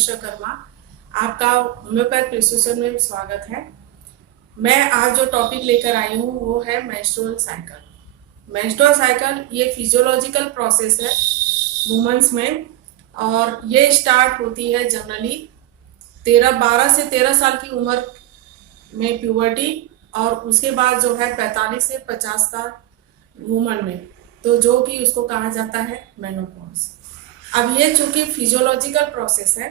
विश्वकर्मा। आपका homeopath prescription में स्वागत है। मैं आज जो टॉपिक लेकर आई हूँ वो है मेंस्ट्रुअल साइकिल। मेंस्ट्रुअल साइकिल ये फिजियोलॉजिकल प्रोसेस है वुमेन्स में, और ये स्टार्ट होती है जनरली 12 से 13 साल की उम्र में प्यूबर्टी, और उसके बाद जो है 45 से 50 साल वुमन में, तो जो कि उसको कहा जाता है मेनोपॉज। अब ये चूंकि फिजियोलॉजिकल प्रोसेस है,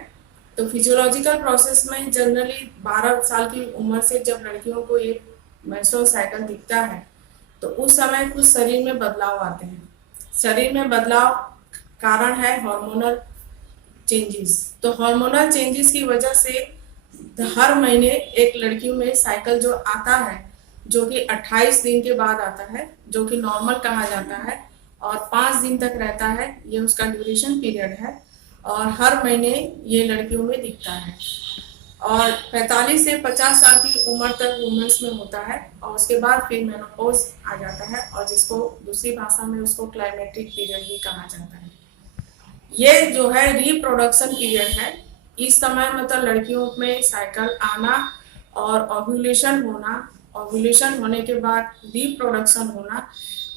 तो फिजियोलॉजिकल प्रोसेस में जनरली 12 साल की उम्र से जब लड़कियों को ये मेंस्ट्रुअल साइकिल दिखता है तो उस समय कुछ शरीर में बदलाव आते हैं। शरीर में बदलाव कारण है हार्मोनल चेंजेस। तो हार्मोनल चेंजेस की वजह से हर महीने एक लड़की में साइकिल जो आता है, जो कि 28 दिन के बाद आता है, जो कि नॉर्मल कहा जाता है, और 5 दिन तक रहता है, ये उसका ड्यूरेशन पीरियड है, और हर महीने ये लड़कियों में दिखता है। और 45 से 50 साल की उम्र तक वुमेन्स में होता है, और उसके बाद फिर मेनोपॉज आ जाता है, और जिसको दूसरी भाषा में उसको क्लाइमेटिक पीरियड भी कहा जाता है। ये जो है रिप्रोडक्शन पीरियड है। इस समय मतलब लड़कियों में साइकिल आना और ओव्यूलेशन होना, ओव्यूलेशन होने के बाद रिप्रोडक्शन होना,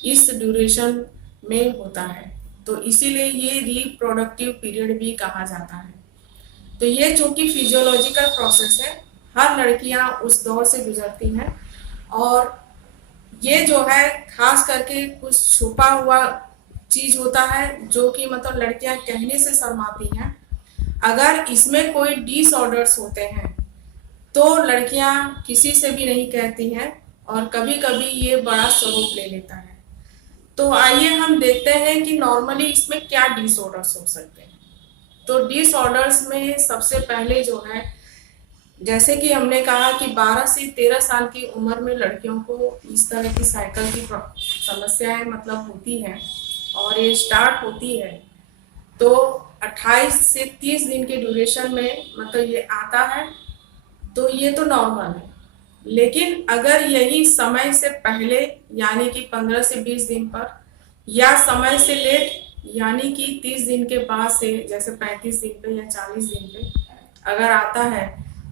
इस ड्यूरेशन में होता है, तो इसीलिए ये रिप्रोडक्टिव पीरियड भी कहा जाता है। तो ये चूंकि फिजियोलॉजिकल प्रोसेस है, हर लड़कियां उस दौर से गुजरती हैं, और ये जो है खास करके कुछ छुपा हुआ चीज होता है जो कि मतलब लड़कियां कहने से शर्माती हैं। अगर इसमें कोई डिसऑर्डर्स होते हैं तो लड़कियां किसी से भी नहीं कहती हैं, और कभी कभी ये बड़ा स्वरूप ले लेता है। तो आइए हम देखते हैं कि नॉर्मली इसमें क्या डिसऑर्डर्स हो सकते हैं। तो डिसऑर्डर्स में सबसे पहले जो है, जैसे कि हमने कहा कि 12 से 13 साल की उम्र में लड़कियों को इस तरह की साइकिल की समस्याएं मतलब होती हैं, और ये स्टार्ट होती है तो 28 से 30 दिन के ड्यूरेशन में मतलब ये आता है, तो ये तो नॉर्मल है। लेकिन अगर यही समय से पहले यानी कि 15 से 20 दिन पर, या समय से लेट यानी कि 30 दिन के बाद से, जैसे 35 दिन पे या 40 दिन पे अगर आता है,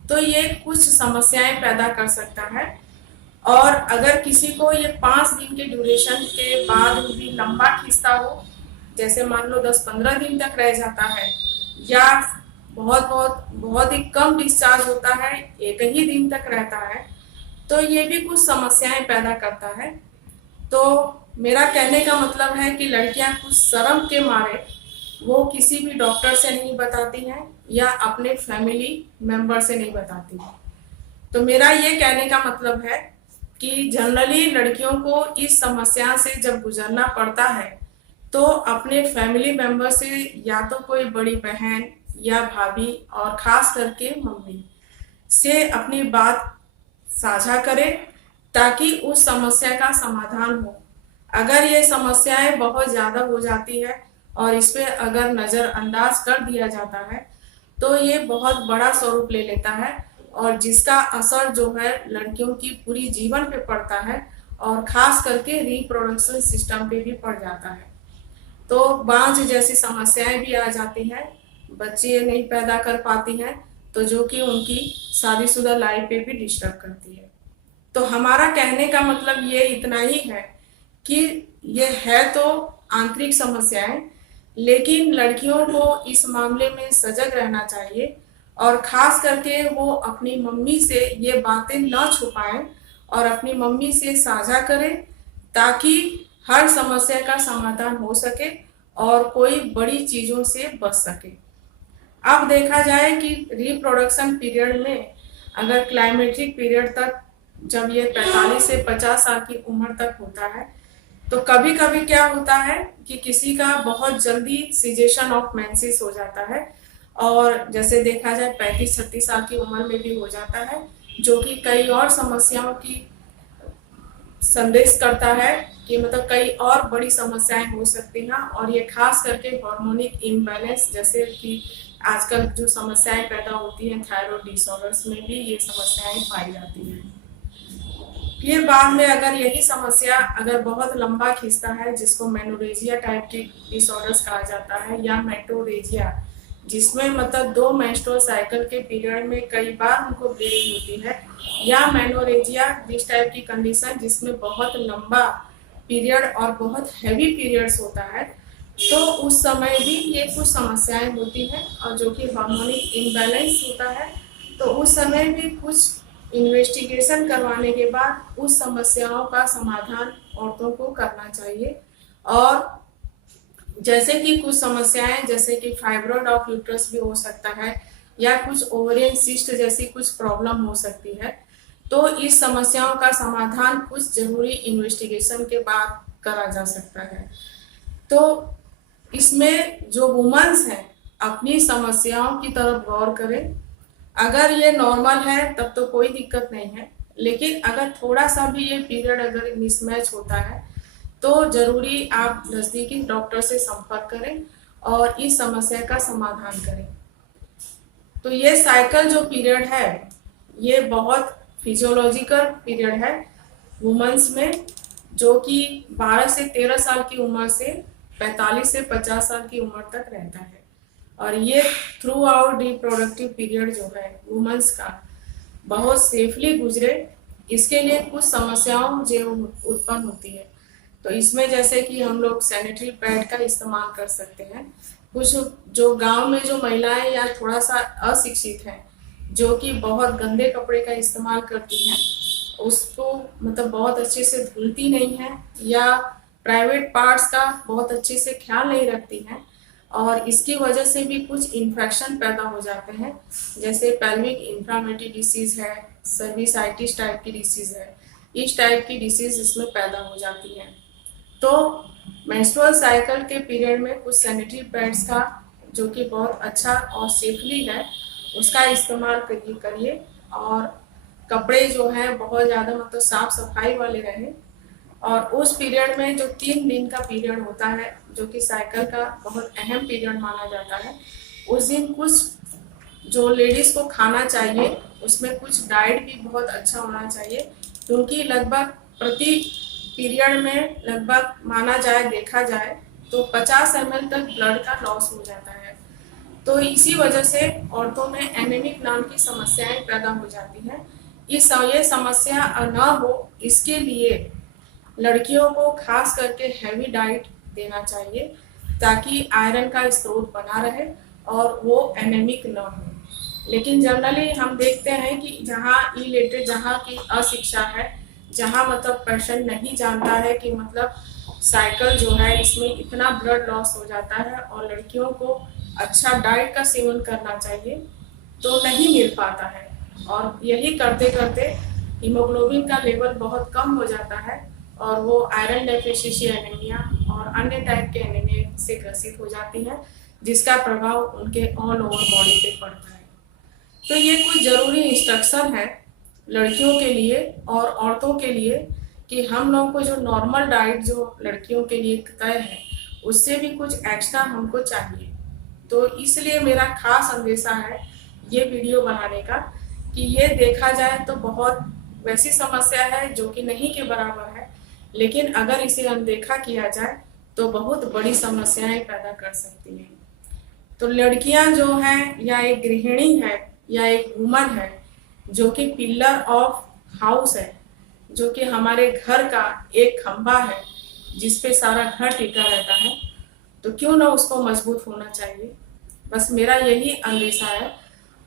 तो ये कुछ समस्याएं पैदा कर सकता है। और अगर किसी को ये 5 दिन के ड्यूरेशन के बाद भी लंबा खींचता हो, जैसे मान लो 10-15 दिन तक रह जाता है, या बहुत ही कम डिस्चार्ज होता है, एक ही दिन तक रहता है, तो ये भी कुछ समस्याएं पैदा करता है। तो मेरा कहने का मतलब है कि लड़कियां कुछ शर्म के मारे वो किसी भी डॉक्टर से नहीं बताती हैं, या अपने फैमिली मेंबर से नहीं बताती हैं। तो मेरा ये कहने का मतलब है कि जनरली लड़कियों को इस समस्या से जब गुजरना पड़ता है तो अपने फैमिली मेंबर से, या तो कोई बड़ी बहन या भाभी, और खास करके मम्मी से अपनी बात साझा करें, ताकि उस समस्या का समाधान हो। अगर ये समस्याएं बहुत ज्यादा हो जाती है और इस पे अगर नजरअंदाज कर दिया जाता है तो ये बहुत बड़ा स्वरूप ले लेता है, और जिसका असर जो है लड़कियों की पूरी जीवन पे पड़ता है, और खास करके रिप्रोडक्शन सिस्टम पे भी पड़ जाता है। तो बांझ जैसी समस्याएं भी आ जाती हैं, बच्चे नहीं पैदा कर पाती हैं, तो जो कि उनकी शादीशुदा लाइफ पे भी डिस्टर्ब करती है। तो हमारा कहने का मतलब ये इतना ही है कि ये है तो आंतरिक समस्याएं, लेकिन लड़कियों को इस मामले में सजग रहना चाहिए, और खास करके वो अपनी मम्मी से ये बातें न छुपाएं और अपनी मम्मी से साझा करें, ताकि हर समस्या का समाधान हो सके और कोई बड़ी चीजों से बच सके। अब देखा जाए कि रिप्रोडक्शन पीरियड में अगर क्लाइमेटिक पीरियड तक, जब ये 45 से 50 साल की उम्र तक होता है, तो कभी कभी क्या होता है कि किसी का बहुत जल्दी सीजेशन ऑफ मेंसेस हो जाता है, और जैसे देखा जाए 35-36 साल की उम्र में भी हो जाता है, जो कि कई और समस्याओं की संदेश करता है कि मतलब कई और बड़ी समस्याएं हो सकती हैं। और ये खास करके हार्मोनिक इम्बैलेंस, जैसे कि आजकल जो समस्याएं पैदा होती हैं थायराइड डिसऑर्डर्स में भी ये समस्याएं पाई जाती हैं। फिर बाद में अगर यही समस्या अगर बहुत लंबा खींचता है, जिसको मेनोरेजिया टाइप की डिसऑर्डर्स कहा जाता है, या मेट्रोरेजिया, जिसमें मतलब 2 मेंस्ट्रुअल साइकिल के पीरियड में कई बार उनको ब्लीडिंग होती है, या मेनोरेजिया जिस टाइप की कंडीशन जिसमें बहुत लंबा पीरियड और बहुत हैवी पीरियड्स होता है, तो उस समय भी ये कुछ समस्याएं होती हैं और जो कि हार्मोनिक इम्बैलेंस होता है। तो उस समय भी कुछ इन्वेस्टिगेशन करवाने के बाद उस समस्याओं का समाधान औरतों को करना चाहिए। और जैसे कि कुछ समस्याएं जैसे कि फाइब्रॉइड ऑफ यूट्रस भी हो सकता है, या कुछ ओवरियन सिस्ट जैसी कुछ प्रॉब्लम हो सकती है। तो इस समस्याओं का समाधान कुछ जरूरी इन्वेस्टिगेशन के बाद करा जा सकता है। तो इसमें जो वुमेन्स हैं अपनी समस्याओं की तरफ गौर करें। अगर ये नॉर्मल है तब तो कोई दिक्कत नहीं है, लेकिन अगर थोड़ा सा भी ये पीरियड अगर मिसमैच होता है तो जरूरी आप नजदीकी डॉक्टर से संपर्क करें और इस समस्या का समाधान करें। तो ये साइकिल जो पीरियड है ये बहुत फिजियोलॉजिकल पीरियड है वुमेन्स में, जो कि 12 से 13 साल की उम्र से 45 से 50 साल की उम्र तक रहता है। और ये थ्रू आउट रिप्रोडक्टिव पीरियड जो है वुमेन्स का बहुत सेफली गुजरे, इसके लिए कुछ समस्याओं जो उत्पन्न होती है। तो इसमें जैसे कि हम लोग सैनिटरी पैड का इस्तेमाल कर सकते हैं। कुछ जो गांव में जो महिलाएं या थोड़ा सा अशिक्षित हैं, जो कि बहुत गंदे कपड़े का इस्तेमाल करती हैं, उसको मतलब बहुत अच्छे से धुलती नहीं है, या प्राइवेट पार्ट्स का बहुत अच्छे से ख्याल नहीं रखती हैं, और इसकी वजह से भी कुछ इन्फेक्शन पैदा हो जाते हैं, जैसे पेल्विक इन्फ्लामेटरी डिसीज है, सर्विसाइटिस टाइप की डिसीज है। इस टाइप की डिसीज इसमें पैदा हो जाती है। तो मेंस्ट्रुअल साइकिल के पीरियड में कुछ सैनिटरी पैड्स का जो कि बहुत अच्छा और सेफली है उसका इस्तेमाल करिए। और कपड़े जो हैं बहुत ज़्यादा मतलब साफ सफाई वाले रहें। और उस पीरियड में जो 3 दिन का पीरियड होता है जो कि साइकिल का बहुत अहम पीरियड माना जाता है, उस दिन कुछ जो लेडीज को खाना चाहिए उसमें कुछ डाइट भी बहुत अच्छा होना चाहिए, क्योंकि लगभग प्रति पीरियड में लगभग माना जाए देखा जाए तो 50 ml तक ब्लड का लॉस हो जाता है। तो इसी वजह से औरतों में एनीमिक नाम की समस्याएं पैदा हो जाती हैं। ये समस्या न हो इसके लिए लड़कियों को खास करके हैवी डाइट देना चाहिए, ताकि आयरन का स्रोत बना रहे और वो एनीमिक न हो। लेकिन जनरली हम देखते हैं कि जहाँ इलिटरेट, जहाँ की अशिक्षा है, जहाँ मतलब पर्सन नहीं जानता है कि मतलब साइकिल जो है इसमें इतना ब्लड लॉस हो जाता है और लड़कियों को अच्छा डाइट का सेवन करना चाहिए, तो नहीं मिल पाता है। और यही करते करते हीमोग्लोबिन का लेवल बहुत कम हो जाता है और वो आयरन डेफिशिएंसी एनीमिया और अन्य टाइप के एनीमिया से ग्रसित हो जाती है, जिसका प्रभाव उनके ऑल ओवर बॉडी पे पड़ता है। तो ये कुछ जरूरी इंस्ट्रक्शन है लड़कियों के लिए और औरतों के लिए कि हम लोगों को जो नॉर्मल डाइट जो लड़कियों के लिए तय है उससे भी कुछ एक्स्ट्रा हमको चाहिए। तो इसलिए मेरा खास अंदेशा है ये वीडियो बनाने का कि ये देखा जाए तो बहुत वैसी समस्या है जो कि नहीं के बराबर है, लेकिन अगर इसे अनदेखा किया जाए तो बहुत बड़ी समस्याएं पैदा कर सकती हैं। तो लड़कियां जो हैं या एक गृहिणी है या एक वुमन है जो कि पिलर ऑफ हाउस है, जो कि हमारे घर का एक खंभा है जिस पे सारा घर टिका रहता है, तो क्यों ना उसको मजबूत होना चाहिए। बस मेरा यही अंदेशा है।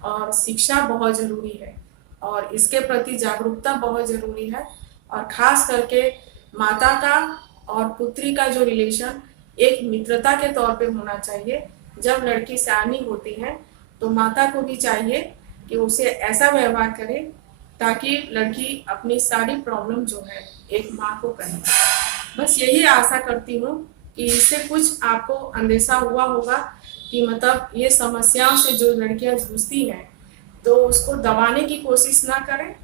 और शिक्षा बहुत ज़रूरी है और इसके प्रति जागरूकता बहुत ज़रूरी है। और ख़ास करके माता का और पुत्री का जो रिलेशन एक मित्रता के तौर पे होना चाहिए। जब लड़की सयानी होती है तो माता को भी चाहिए कि उसे ऐसा व्यवहार करे ताकि लड़की अपनी सारी प्रॉब्लम जो है एक माँ को कहे। बस यही आशा करती हूँ कि इससे कुछ आपको अंदेशा हुआ होगा कि मतलब ये समस्याओं से जो लड़कियां जूझती हैं तो उसको दबाने की कोशिश ना करें,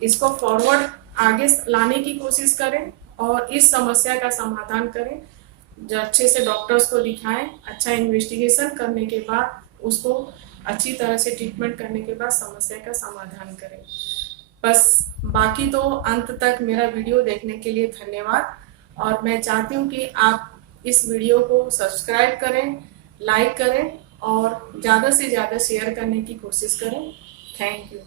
इसको फॉरवर्ड आगे लाने की कोशिश करें और इस समस्या का समाधान करें। जो अच्छे से डॉक्टर्स को दिखाएं, अच्छा इन्वेस्टिगेशन करने के बाद उसको अच्छी तरह से ट्रीटमेंट करने के बाद समस्या का समाधान करें। बस बाकी तो अंत तक मेरा वीडियो देखने के लिए धन्यवाद। और मैं चाहती हूँ कि आप इस वीडियो को सब्सक्राइब करें, लाइक करें और ज़्यादा से ज़्यादा शेयर करने की कोशिश करें। Thank you.